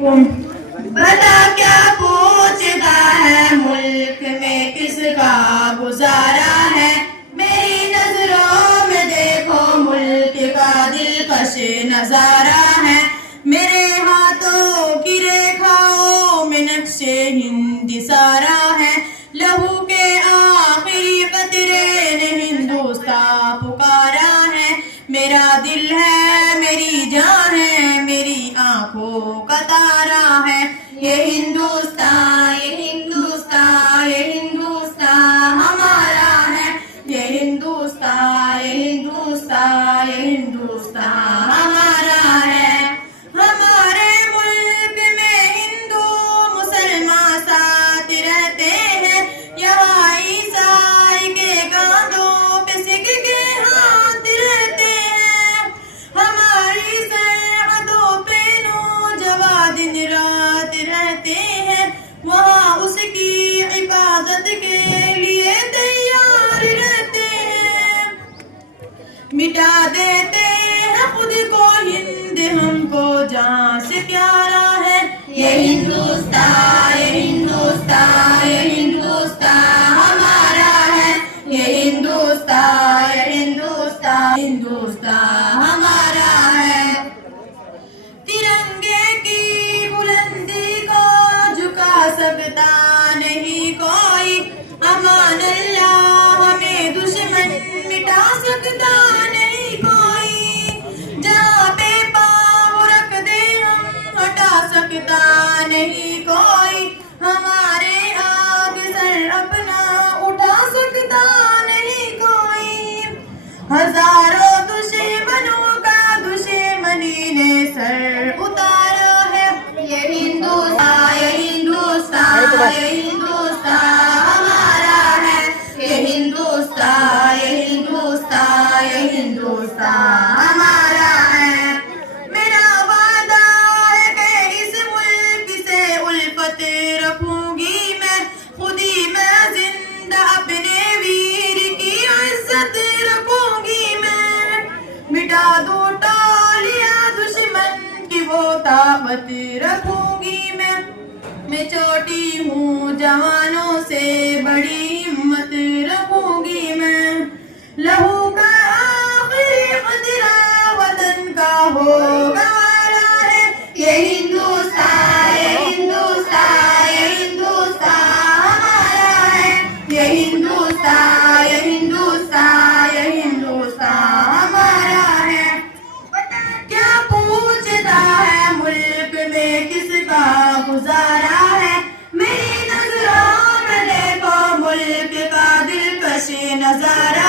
بتا کیا پوچھتا ہے ملک میں کس کا گزارا ہے، میری نظروں میں دیکھو ملک کا دلکش نظارہ ہے، میرے ہاتھوں کی ریکھاؤں میں نقش ہند سارا ہے، لہو کے آخری قطرے نے ہندوستان پکارا ہے، میرا دل ہے میری جان ہے میری آنکھوں کا تارا ہے، یہ ہندوستان یہ ہندوستان یہ ہندوستان ہمارا ہے، یہ ہندوستان یہ ہندوستان یہ ہندوستان ہمارا ہے، ہمارے ملک میں ہندو مسلمان ساتھ رہتے ہیں، یہاں عیسائی کے کاندھوں پہ سکھ کے ہاتھ رہتے ہیں، ہماری سرحدوں پہ نوجوان دن رات رہتے ہیں، وہاں اس کی عبادت کے لیے تیار رہتے ہیں، مٹا دیتے ہیں خود کو ہند ہم کو جان سے پیارا ہے، یہ ہندوستان یہ ہندوستان یہ ہندوستان ہمارا ہے، یہ ہندوستان یہ ہندوستان ہندوستان ہمارا ہے، ترنگے کی بلندی کو جھکا سکتا نہیں کوئی، امان اللہ ہمیں دشمن مٹا سکتا نہیں کوئی، جہاں پہ پاؤں رکھ دے ہم ہٹا سکتا نہیں کوئی، ہمارے آگے سر اپنا اٹھا سکتا نہیں کوئی، ہزاروں دشمنوں کا دشمنی نے سر اتارا ہے، یہ ہندوستان یہ ہندوستان یہ ہندوستان ہمارا ہے، یہ ہندوستان یہ ہندوستان یہ ہندوستان ہمارا ہے، میرا وعدہ ہے کہ اس ملک سے الفت رکھوں گی میں، خود ہی میں زندہ اپنے ویر کی عزت رکھوں گی میں، مٹا دوں ٹولیاں دشمن کی وہ طاقت رکھوں گی میں چھوٹی ہوں جوانوں سے بڑی ہمت رکھوں گی میں، لہو کا آخری قطرہ وطن کا ہوگا ہمارا ہے، یہ ہندوستان یہ ہندوستان یہ ہندوستان ہمارا ہے، یہ ہندوستان یہ ہندوستان یہ ہندوستان ہمارا ہے، کیا پوچھتا ہے ملک میں کس کا گزارا ہے، میری نظروں میں دیکھو ملک کا دلکش نظارہ